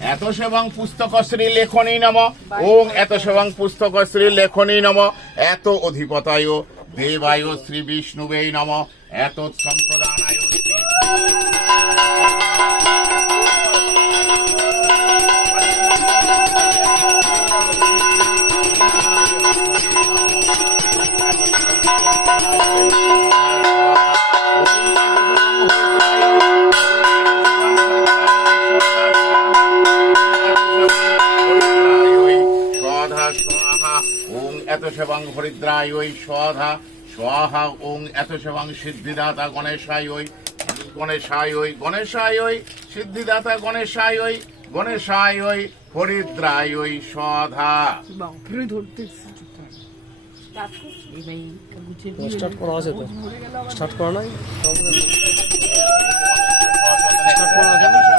এত সেবং পুস্তকশ্রী লেখনী নম ওং এত সেবং পুস্তকশ্রী লেখনী নম এত অধিপতায় দেবায় শ্রী বিষ্ণুবে নম এত সম্প্রদানায় এত সেবং হরিদ্রায় স্বাহা স্বাহা ওং এত সেবং সিদ্ধিদাতা গণেশায় গণেশায় গণেশায় সিদ্ধিদাতা গণেশায় গণেশায় হরিদ্রায় স্বাহা। স্টার্ট করা আছে তো, স্টার্ট করা নাই, স্টার্ট করা আছে।